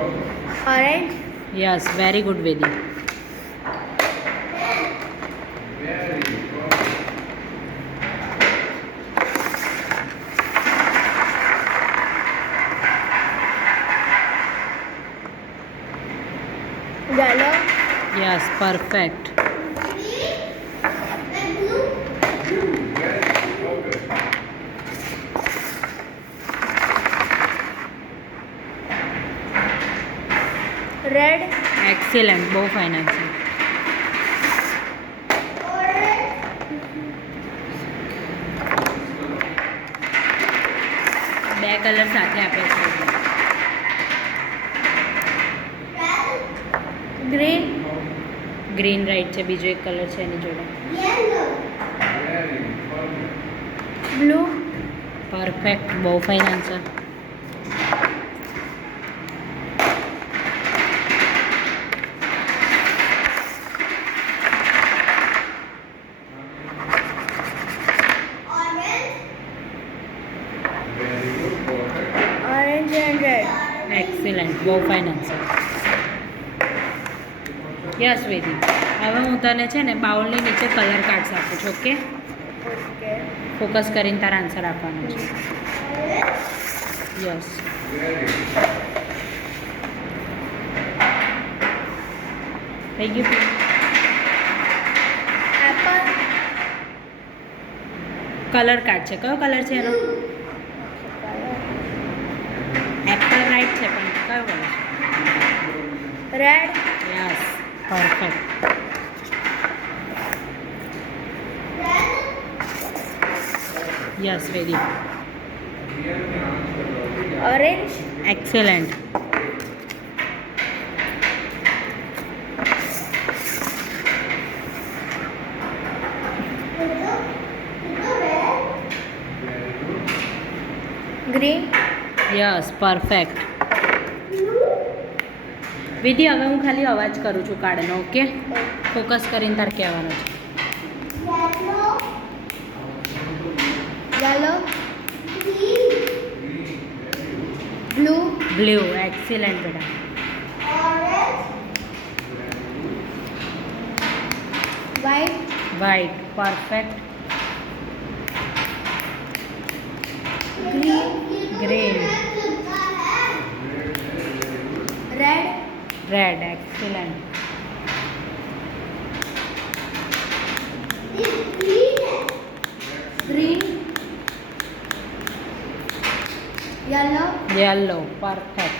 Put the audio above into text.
Orange. Yes, very good, Vedi. Yellow. Yes, perfect. Red. Excellent, બહુ fine answer. બે કલર સાથે આપે છે. Green. ગ્રીન રાઈટ છે, બીજો એક કલર છે એની જોડે. Blue. પરફેક્ટ, બહુ fine answer. Orange and red. Excellent, બહુ ફાઇન આન્સર. યસ વેદી, હવે હું તને છે ને બાઉલની નીચે કલર કાર્ડ્સ આપું છું. Okay, Okay. ફોકસ કરીને તારા આન્સર આપવાનો છે. યસ. થઈ ગયું. Apple. કલર કાર્ડ છે, કયો કલર છે એનો? એપલ રાઈટ છે, પણ કયો કલર છે? Red. Yes, perfect. Yes very. Orange. Excellent. Green. Yes, perfect. વિધિ, હવે હું ખાલી અવાજ કરું છું કાર્ડનો. ઓકે, ફોકસ કરીને તાર કહેવાનું છે. Yellow. Blue. બ્લુ, એક્સિલન્ટ બેટા. White. White, perfect. Green. Green, Red. Red, excellent. Green. Yellow. Yellow, perfect.